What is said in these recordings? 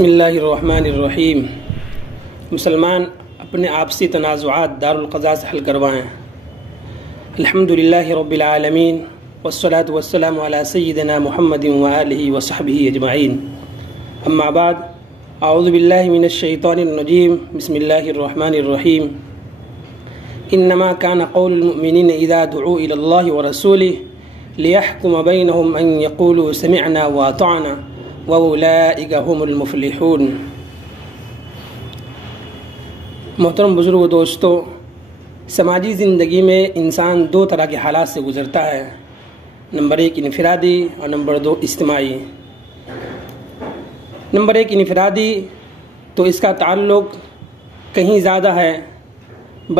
بسم اللہ الرحمن الرحیم۔ مسلمان اپنے آپسی تنازعات دارالقضاء سے حل کروائیں۔ الحمدللہ رب العالمین والصلاة والسلام علی سیدنا محمد وآلہ وصحبہ اجمعین، اما بعد، اعوذ باللہ من الشیطان الرجیم، بسم اللہ الرحمن الرحیم۔ انما کان قول المؤمنین اذا دعوا الی اللہ ورسولہ لیحکم بینہم ان یقولوا سمعنا واطعنا وَأُولَئِكَ هُمُ الْمُفْلِحُونَ۔ محترم بزرگ و دوستو، سماجی زندگی میں انسان دو طرح کے حالات سے گزرتا ہے، نمبر ایک انفرادی اور نمبر دو اجتماعی۔ نمبر ایک انفرادی تو اس کا تعلق کہیں زیادہ ہے،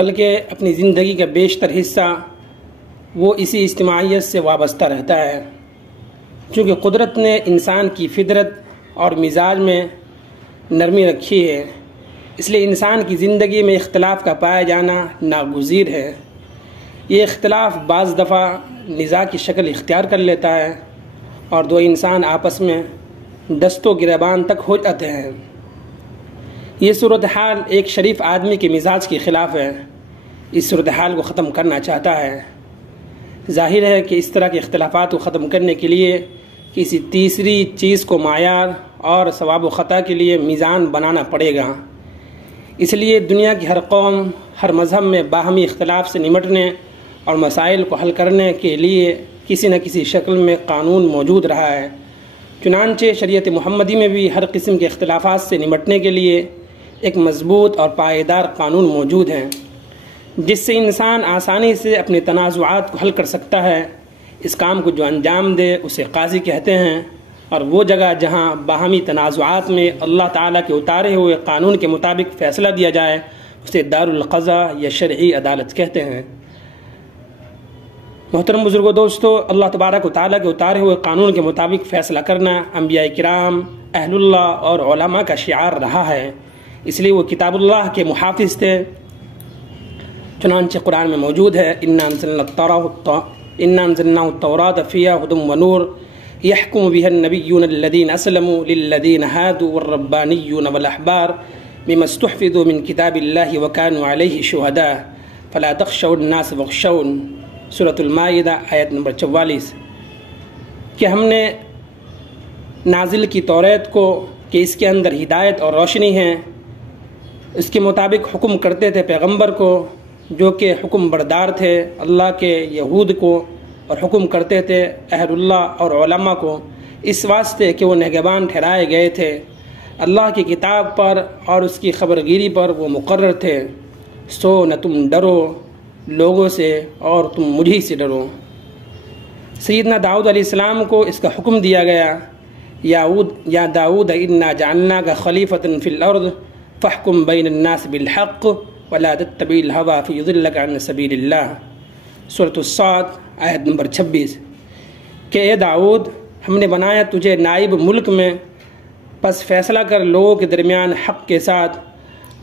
بلکہ اپنی زندگی کا بیشتر حصہ وہ اسی اجتماعیت سے وابستہ رہتا ہے، چونکہ قدرت نے انسان کی فطرت اور مزاج میں نرمی رکھی ہے، اس لیے انسان کی زندگی میں اختلاف کا پایا جانا ناگزیر ہے۔ یہ اختلاف بعض دفعہ نزاع کی شکل اختیار کر لیتا ہے اور دو انسان آپس میں دست و گریبان تک ہو جاتے ہیں۔ یہ صورتحال ایک شریف آدمی کے مزاج کے خلاف ہے، اس صورتحال کو ختم کرنا چاہتا ہے۔ ظاہر ہے کہ اس طرح کے اختلافات کو ختم کرنے کے لیے کسی تیسری چیز کو معیار اور ثواب و خطا کے لیے میزان بنانا پڑے گا۔ اس لیے دنیا کی ہر قوم، ہر مذہب میں باہمی اختلاف سے نمٹنے اور مسائل کو حل کرنے کے لیے کسی نہ کسی شکل میں قانون موجود رہا ہے۔ چنانچہ شریعت محمدی میں بھی ہر قسم کے اختلافات سے نمٹنے کے لیے ایک مضبوط اور پائیدار قانون موجود ہے، جس سے انسان آسانی سے اپنے تنازعات کو حل کر سکتا ہے۔ اس کام کو جو انجام دے اسے قاضی کہتے ہیں، اور وہ جگہ جہاں باہمی تنازعات میں اللہ تعالیٰ کے اتارے ہوئے قانون کے مطابق فیصلہ دیا جائے اسے دارالقضاء یا شرعی عدالت کہتے ہیں۔ محترم بزرگ و دوستو، اللہ تبارک و تعالیٰ کے اتارے ہوئے قانون کے مطابق فیصلہ کرنا انبیاء کرام، اہل اللہ اور علماء کا شعار رہا ہے، اس لیے وہ کتاب اللہ کے محافظ تھے۔ چنانچہ قرآن میں موجود ہے، اِنَّا أَنزَلْنَاهُ التَّوْرَاةَ فِيهَا هُدًى وَنُورٌ يَحْكُمُ بِهَا النَّبِيُّونَ الَّذِينَ أَسْلَمُوا لِلَّذِينَ هَادُوا وَالرَّبَّانِيُّونَ وَالْأَحْبَارُ مِمَّا اسْتُحْفِظُوا مِنْ كِتَابِ اللَّهِ وَكَانُوا عَلَيْهِ شُهَدَاءَ فَلَا تَخْشَوُا النَّاسَ وَاخْشَوْنِ، سورۃ المائدہ آیت نمبر 44، کہ ہم نے نازل کی توریت کو کہ اس کے اندر ہدایت اور روشنی ہے، اس کے مطابق حکم کرتے تھے پیغمبر کو جو کہ حکم بردار تھے اللہ کے یہود کو، اور حکم کرتے تھے اہل اللہ اور علماء کو، اس واسطے کہ وہ نگہبان ٹھہرائے گئے تھے اللہ کی کتاب پر اور اس کی خبرگیری پر وہ مقرر تھے۔ سو نہ تم ڈرو لوگوں سے اور تم مجھے سے ڈرو۔ سیدنا داؤد علیہ السلام کو اس کا حکم دیا گیا، یا داؤد انا جعلناک خلیفۃ فی الارض فاحکم بین الناس بالحق ولا تتبع الهوى فیضلک عن سبیل اللہ، سورۃ الصاد آیت نمبر 26، کہ اے داؤد، ہم نے بنایا تجھے نائب ملک میں، پس فیصلہ کر لوگوں کے درمیان حق کے ساتھ،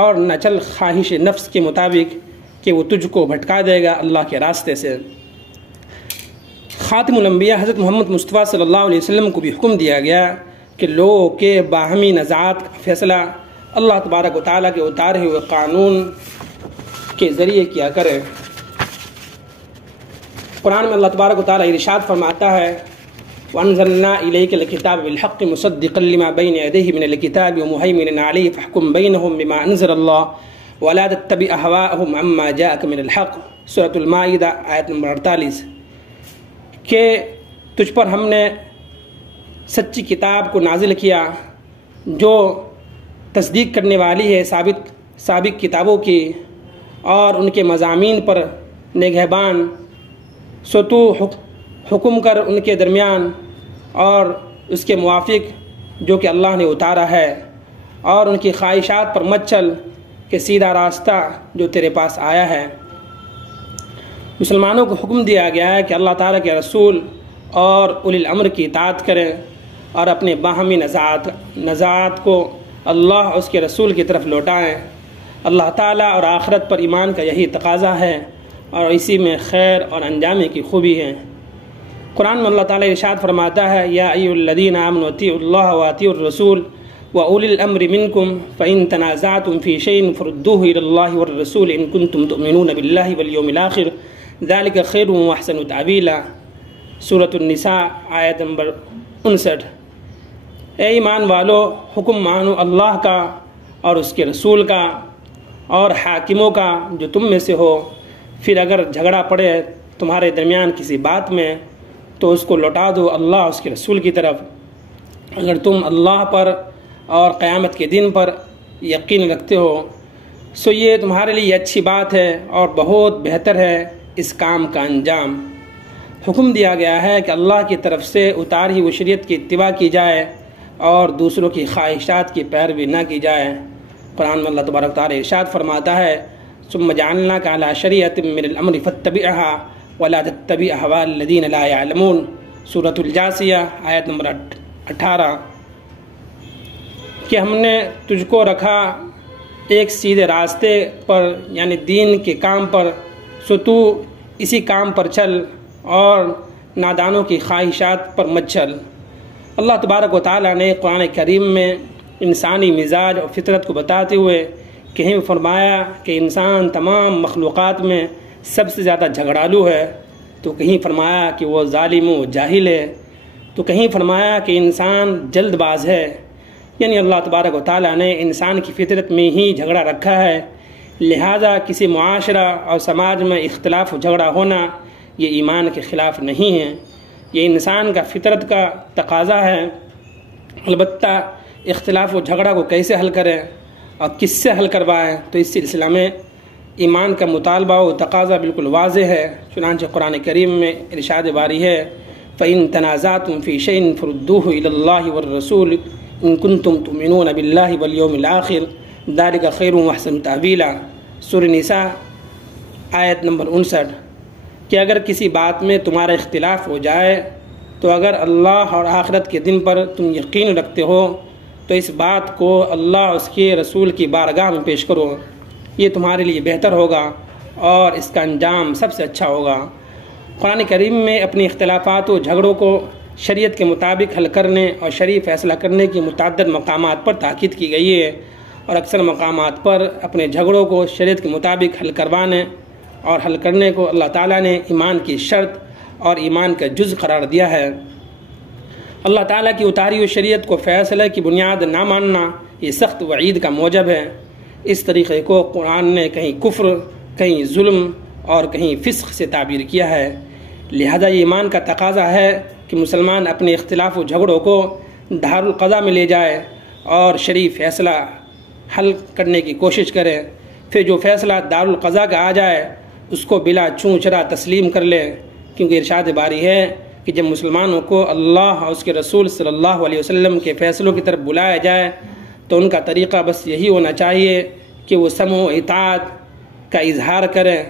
اور نہ چل خواہش نفس کے مطابق کہ وہ تجھ کو بھٹکا دے گا اللہ کے راستے سے۔ خاتم الانبیاء حضرت محمد مصطفیٰ صلی اللہ علیہ وسلم کو بھی حکم دیا گیا کہ لوگوں کے باہمی نزاعات کا فیصلہ اللہ تبارک و تعالیٰ کے اتارے ہوئے قانون کے ذریعے کیا کرے۔ قرآن میں اللہ تبارک و تعالیٰ ارشاد فرماتا ہے، وَأَنزَلْنَا إِلَيْكَ الْكِتَابَ بِالْحَقِّ مُصَدِّقًا لِمَا بَيْنَ يَدَيْهِ مِنَ الْكِتَابِ وَمُهَيْمِنًا عَلَيْهِ فَاحْكُم بَيْنَهُم بِمَا أَنزَلَ اللَّهُ وَلَا تَتَّبِعْ أَهْوَاءَهُمْ عَمَّا جَاءَكَ مِنَ الْحَقِّ، سورۃ المائدہ آیت نمبر 48، کہ تجھ پر ہم نے سچی کتاب کو نازل کیا جو تصدیق کرنے والی ہے سابق کتابوں کی اور ان کے مضامین پر نگہبان، سو تو حکم کر ان کے درمیان اور اس کے موافق جو کہ اللہ نے اتارا ہے، اور ان کی خواہشات پر مت چل کہ سیدھا راستہ جو تیرے پاس آیا ہے۔ مسلمانوں کو حکم دیا گیا ہے کہ اللہ تعالیٰ کے رسول اور اولی الامر کی اطاعت کریں اور اپنے باہمی نزاعات کو اللہ اور اس کے رسول کی طرف لوٹائیں۔ اللہ تعالیٰ اور آخرت پر ایمان کا یہی تقاضا ہے اور اسی میں خیر اور انجامے کی خوبی ہے۔ قرآن میں اللہ تعالیٰ ارشاد فرماتا ہے، یا ایھا الذین آمنوا اطیعوا اللہ واطیعوا الرسول وَأُولِي الْأَمْرِ مِنْكُمْ فَإِن تَنَازَعْتُمْ فِي شَيْءٍ فَرُدُّوهُ إِلَى اللَّهِ وَالرَّسُولِ إِن كُنتُمْ تُؤْمِنُونَ بِاللَّهِ وَالْيَوْمِ الْآخِرِ ذَلِكَ خَيْرٌ وَأَحْسَنُ تَأْوِيلًا۔ سورۃ النساء آیت نمبر 59۔ اے ایمان والو، حکم مانو اللہ کا اور اس کے رسول کا اور حاکموں کا جو تم میں سے ہو، پھر اگر جھگڑا پڑے تمہارے درمیان کسی بات میں تو اس کو لوٹا دو اللہ اس کے رسول کی طرف۔ اگر تم اللہ پر اور قیامت کے دن پر یقین رکھتے ہو سو یہ تمہارے لیے اچھی بات ہے اور بہت بہتر ہے اس کام کا انجام۔ حکم دیا گیا ہے کہ اللہ کی طرف سے اتاری ہوئی شریعت کی اتباع کی جائے اور دوسروں کی خواہشات کی پیروی نہ کی جائے۔ قرآن میں اللہ تبارک و تعالی ارشاد فرماتا ہے ثم جعلناک علی شریعۃ من الامر فاتبعها ولا تتبع اهواء الذین لا يعلمون۔ سورۃ الجاثیہ آیت نمبر 18 کہ ہم نے تجھ کو رکھا ایک سیدھے راستے پر یعنی دین کے کام پر، سو تو اسی کام پر چل اور نادانوں کی خواہشات پر مت چل۔ اللہ تبارک و تعالیٰ نے قرآن کریم میں انسانی مزاج اور فطرت کو بتاتے ہوئے کہیں فرمایا کہ انسان تمام مخلوقات میں سب سے زیادہ جھگڑالو ہے، تو کہیں فرمایا کہ وہ ظالم و جاہل ہے، تو کہیں فرمایا کہ انسان جلد باز ہے۔ یعنی اللہ تبارک و تعالیٰ نے انسان کی فطرت میں ہی جھگڑا رکھا ہے، لہذا کسی معاشرہ اور سماج میں اختلاف و جھگڑا ہونا یہ ایمان کے خلاف نہیں ہے، یہ انسان کا فطرت کا تقاضا ہے۔ البتہ اختلاف و جھگڑا کو کیسے حل کریں اور کس سے حل کروائیں تو اس سلسلہ میں ایمان کا مطالبہ و تقاضا بالکل واضح ہے۔ چنانچہ قرآن کریم میں ارشاد باری ہے فَإِن تَنَازَعْتُمْ فِي شَيْءٍ فَرُدُّوهُ إِلَى اللَّهِ وَالرَّسُولِ إِن كُنتُمْ تُؤْمِنُونَ بِاللَّهِ وَالْيَوْمِ الْآخِرِ ذَلِكَ خَيْرٌ وَأَحْسَنُ تَأْوِيلًا۔ سورۃ النساء آیت نمبر 59 کہ اگر کسی بات میں تمہارا اختلاف ہو جائے تو اگر اللہ اور آخرت کے دن پر تم یقین رکھتے ہو تو اس بات کو اللہ اس کے رسول کی بارگاہ میں پیش کرو، یہ تمہارے لیے بہتر ہوگا اور اس کا انجام سب سے اچھا ہوگا۔ قرآن کریم میں اپنی اختلافات و جھگڑوں کو شریعت کے مطابق حل کرنے اور شرعی فیصلہ کرنے کی متعدد مقامات پر تاکید کی گئی ہے، اور اکثر مقامات پر اپنے جھگڑوں کو شریعت کے مطابق حل کروانے اور حل کرنے کو اللہ تعالیٰ نے ایمان کی شرط اور ایمان کا جز قرار دیا ہے۔ اللہ تعالیٰ کی اتاری ہوئی شریعت کو فیصلہ کی بنیاد نہ ماننا یہ سخت وعید کا موجب ہے۔ اس طریقے کو قرآن نے کہیں کفر، کہیں ظلم اور کہیں فسق سے تعبیر کیا ہے۔ لہذا یہ ایمان کا تقاضا ہے کہ مسلمان اپنے اختلاف و جھگڑوں کو دارالقضاء میں لے جائے اور شرعی فیصلہ حل کرنے کی کوشش کرے، پھر جو فیصلہ دارالقضاء کا آ جائے اس کو بلا چوں چرا تسلیم کر لے، کیونکہ ارشاد باری ہے کہ جب مسلمانوں کو اللہ اور اس کے رسول صلی اللہ علیہ وسلم کے فیصلوں کی طرف بلایا جائے تو ان کا طریقہ بس یہی ہونا چاہیے کہ وہ سمع و اطاعت کا اظہار کریں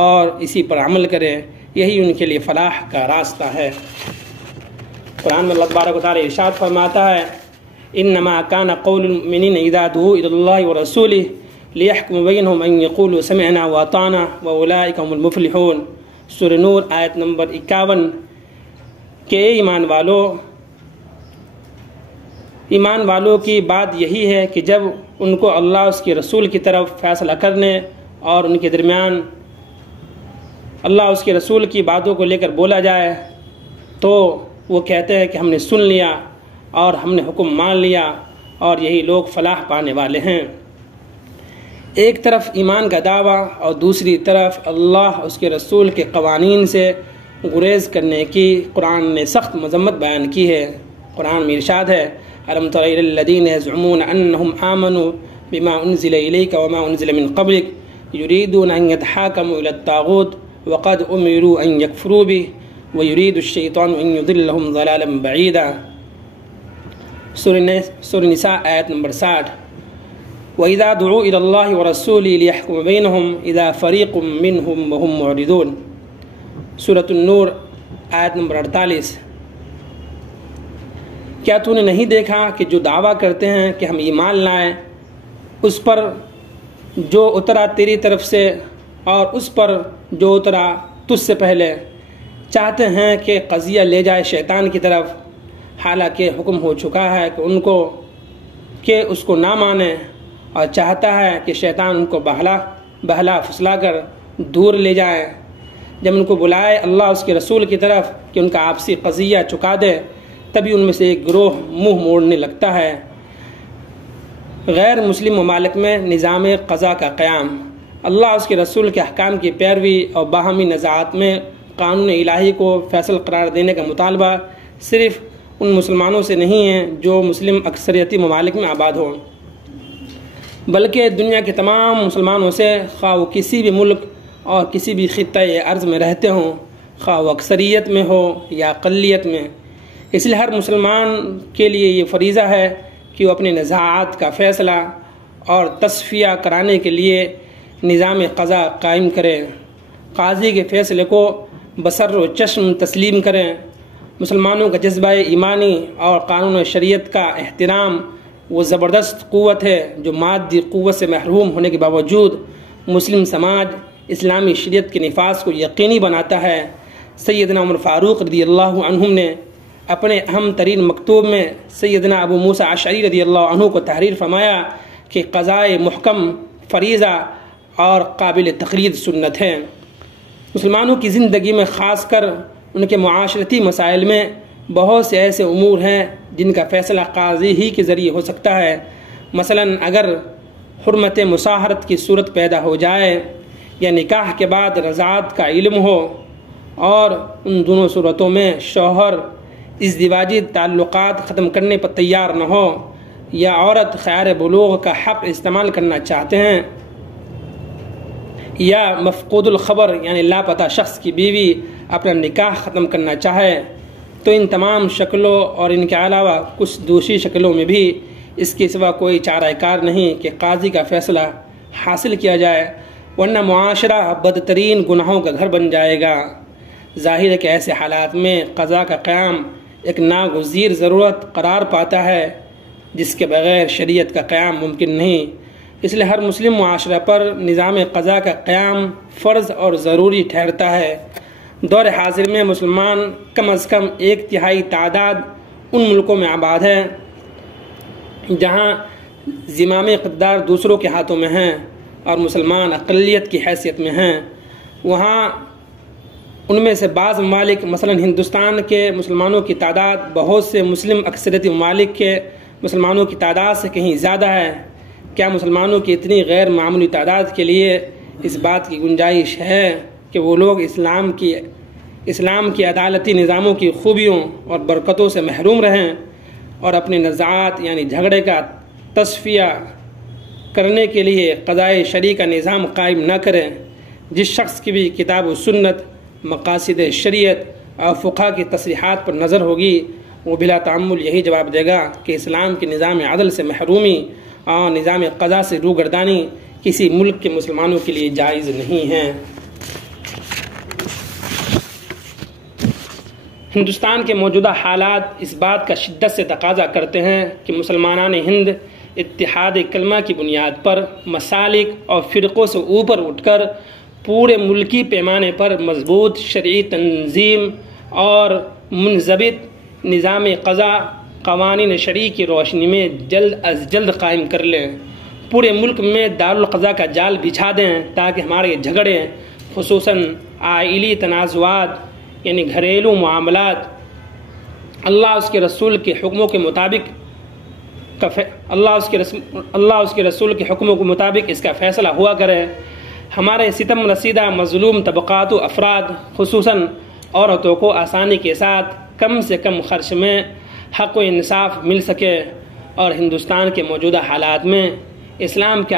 اور اسی پر عمل کریں، یہی ان کے لیے فلاح کا راستہ ہے۔ قرآن میں اللہ تبارک و تعالی ارشاد فرماتا ہے انما کان قول المؤمنین اذا دعوا الی اللہ ورسولہ لیحکم بینہم ان یقولوا سمعنا واطعنا واولئک هم المفلحون۔ سورہ نور آیت نمبر 51 کہ ایمان والوں کی بات یہی ہے کہ جب ان کو اللہ اس کے رسول کی طرف فیصلہ کرنے اور ان کے درمیان اللہ اس کے رسول کی باتوں کو لے کر بولا جائے تو وہ کہتے ہیں کہ ہم نے سن لیا اور ہم نے حکم مان لیا اور یہی لوگ فلاح پانے والے ہیں۔ ایک طرف ایمان کا دعویٰ اور دوسری طرف اللہ اس کے رسول کے قوانین سے گریز کرنے کی قرآن نے سخت مذمت بیان کی ہے۔ قرآن میں ارشاد ہے أَلَمْ تَرَ إِلَى الَّذِينَ يَزْعُمُونَ أَنَّهُمْ آمَنُوا بِمَا أُنزِلَ إِلَيْكَ وَمَا أُنزِلَ مِن قَبْلِكَ يُرِيدُونَ أَن يَتَحَاكَمُوا إِلَى الطَّاغُوتِ وَقَدْ أُمِرُوا أَن يَكْفُرُوا بِهِ وَيُرِيدُ الشَّيْطَانُ أَن يُضِلَّهُمْ ضَلَالًا بَعِيدًا۔ سورہ نساء آیت نمبر 60 وَإِذَا دُعُوا إِلَى اللَّهِ وَرَسُولِهِ لِيَحْكُمَ بَيْنَهُمْ إِذَا فَرِيقٌ مِّنْهُمْ وَهُمْ مُعْرِضُونَ۔ سورۃ النور آیت نمبر 48 کیا تو نے نہیں دیکھا کہ جو دعویٰ کرتے ہیں کہ ہم ایمان لائیں اس پر جو اترا تیری طرف سے اور اس پر جو اترا تجھ سے پہلے، چاہتے ہیں کہ قضیہ لے جائے شیطان کی طرف، حالانکہ حکم ہو چکا ہے کہ ان کو کہ اس کو نہ مانیں اور چاہتا ہے کہ شیطان ان کو بہلا پھسلا کر دور لے جائے۔ جب ان کو بلائے اللہ اس کے رسول کی طرف کہ ان کا آپسی قضیہ چکا دے، تبھی ان میں سے ایک گروہ منہ موڑنے لگتا ہے۔ غیر مسلم ممالک میں نظام قضا کا قیام، اللہ اس کے رسول کے احکام کی پیروی اور باہمی نزاعات میں قانون الہی کو فیصل قرار دینے کا مطالبہ صرف ان مسلمانوں سے نہیں ہے جو مسلم اکثریتی ممالک میں آباد ہوں، بلکہ دنیا کے تمام مسلمانوں سے، خواہ وہ کسی بھی ملک اور کسی بھی خطۂ ارض میں رہتے ہوں، خواہ وہ اکثریت میں ہو یا اقلیت میں۔ اس لیے ہر مسلمان کے لیے یہ فریضہ ہے کہ وہ اپنے نزاعات کا فیصلہ اور تصفیہ کرانے کے لیے نظام قضا قائم کریں، قاضی کے فیصلے کو بسر و چشم تسلیم کریں۔ مسلمانوں کا جذبہ ایمانی اور قانون و شریعت کا احترام وہ زبردست قوت ہے جو مادی قوت سے محروم ہونے کے باوجود مسلم سماج اسلامی شریعت کے نفاذ کو یقینی بناتا ہے۔ سیدنا عمر فاروق رضی اللہ عنہ نے اپنے اہم ترین مکتوب میں سیدنا ابو موسیٰ اشعری رضی اللہ عنہ کو تحریر فرمایا کہ قضائے محکم فریضہ اور قابل تقلید سنت ہے۔ مسلمانوں کی زندگی میں خاص کر ان کے معاشرتی مسائل میں بہت سے ایسے امور ہیں جن کا فیصلہ قاضی ہی کے ذریعے ہو سکتا ہے۔ مثلا اگر حرمت مصاہرت کی صورت پیدا ہو جائے یا نکاح کے بعد رضاعت کا علم ہو اور ان دونوں صورتوں میں شوہر ازدواجی تعلقات ختم کرنے پر تیار نہ ہو، یا عورت خیار بلوغ کا حق استعمال کرنا چاہتے ہیں، یا مفقود الخبر یعنی لاپتہ شخص کی بیوی اپنا نکاح ختم کرنا چاہے، تو ان تمام شکلوں اور ان کے علاوہ کچھ دوسری شکلوں میں بھی اس کے سوا کوئی چارہ کار نہیں کہ قاضی کا فیصلہ حاصل کیا جائے، ورنہ معاشرہ بدترین گناہوں کا گھر بن جائے گا۔ ظاہر ہے کہ ایسے حالات میں قضا کا قیام ایک ناگزیر ضرورت قرار پاتا ہے جس کے بغیر شریعت کا قیام ممکن نہیں۔ اس لیے ہر مسلم معاشرہ پر نظام قضا کا قیام فرض اور ضروری ٹھہرتا ہے۔ دور حاضر میں مسلمان کم از کم 1/3 تعداد ان ملکوں میں آباد ہے جہاں زمام اقتدار دوسروں کے ہاتھوں میں ہیں اور مسلمان اقلیت کی حیثیت میں ہیں۔ وہاں ان میں سے بعض ممالک مثلا ہندوستان کے مسلمانوں کی تعداد بہت سے مسلم اکثریتی ممالک کے مسلمانوں کی تعداد سے کہیں زیادہ ہے۔ کیا مسلمانوں کی اتنی غیر معمولی تعداد کے لیے اس بات کی گنجائش ہے کہ وہ لوگ اسلام کی عدالتی نظاموں کی خوبیوں اور برکتوں سے محروم رہیں اور اپنے نزاعات یعنی جھگڑے کا تصفیہ کرنے کے لیے قضائے شرعی کا نظام قائم نہ کریں؟ جس شخص کی بھی کتاب و سنت، مقاصد شریعت اور فقہ کی تصریحات پر نظر ہوگی، وہ بلا تعمل یہی جواب دے گا کہ اسلام کے نظام عدل سے محرومی اور نظام قضا سے روگردانی کسی ملک کے مسلمانوں کے لیے جائز نہیں ہے۔ ہندوستان کے موجودہ حالات اس بات کا شدت سے تقاضا کرتے ہیں کہ مسلمانان ہند اتحاد کلمہ کی بنیاد پر مسالک اور فرقوں سے اوپر اٹھ کر پورے ملکی پیمانے پر مضبوط شرعی تنظیم اور منضبط نظام قضا قوانین شرعی کی روشنی میں جلد از جلد قائم کر لیں۔ پورے ملک میں دارالقضا کا جال بچھا دیں تاکہ ہمارے جھگڑے خصوصاً عائلی تنازعات یعنی گھریلو معاملات اللہ اس کے رسول کے حکموں کے مطابق اس کا فیصلہ ہوا کرے۔ ہمارے ستم رسیدہ مظلوم طبقات و افراد خصوصاً عورتوں کو آسانی کے ساتھ کم سے کم خرچ میں حق و انصاف مل سکے، اور ہندوستان کے موجودہ حالات میں اسلام کے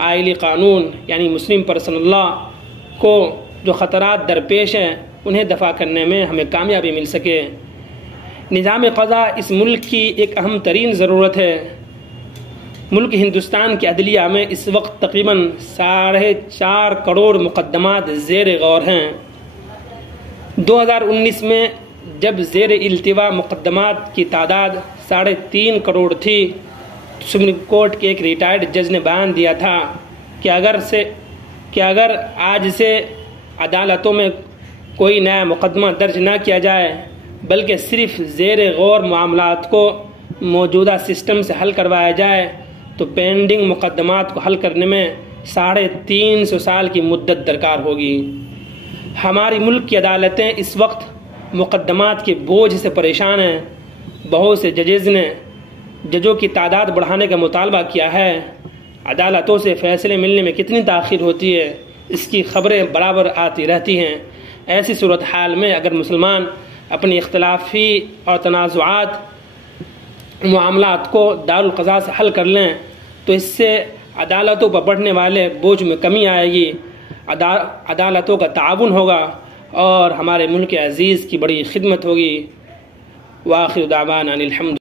آئلی قانون یعنی مسلم پرسنل لا کو جو خطرات درپیش ہیں انہیں دفع کرنے میں ہمیں کامیابی مل سکے۔ نظام قضا اس ملک کی ایک اہم ترین ضرورت ہے۔ ملک ہندوستان کی عدلیہ میں اس وقت تقریباً 4.5 کروڑ مقدمات زیر غور ہیں۔ 2019 میں جب زیر التوا مقدمات کی تعداد 3.5 کروڑ تھی، سپریم کورٹ کے ایک ریٹائرڈ جج نے بیان دیا تھا کہ اگر آج سے عدالتوں میں کوئی نیا مقدمہ درج نہ کیا جائے بلکہ صرف زیر غور معاملات کو موجودہ سسٹم سے حل کروایا جائے تو پینڈنگ مقدمات کو حل کرنے میں 350 سال کی مدت درکار ہوگی۔ ہماری ملک کی عدالتیں اس وقت مقدمات کے بوجھ سے پریشان ہیں۔ بہت سے ججوں کی تعداد بڑھانے کا مطالبہ کیا ہے۔ عدالتوں سے فیصلے ملنے میں کتنی تاخیر ہوتی ہے، اس کی خبریں برابر آتی رہتی ہیں۔ ایسی صورتحال میں اگر مسلمان اپنی اختلافی اور تنازعات معاملات کو دارالقضاء سے حل کر لیں تو اس سے عدالتوں پر بڑھنے والے بوجھ میں کمی آئے گی، عدالتوں کا تعاون ہوگا اور ہمارے ملک عزیز کی بڑی خدمت ہوگی۔ وآخر دعوانا الحمد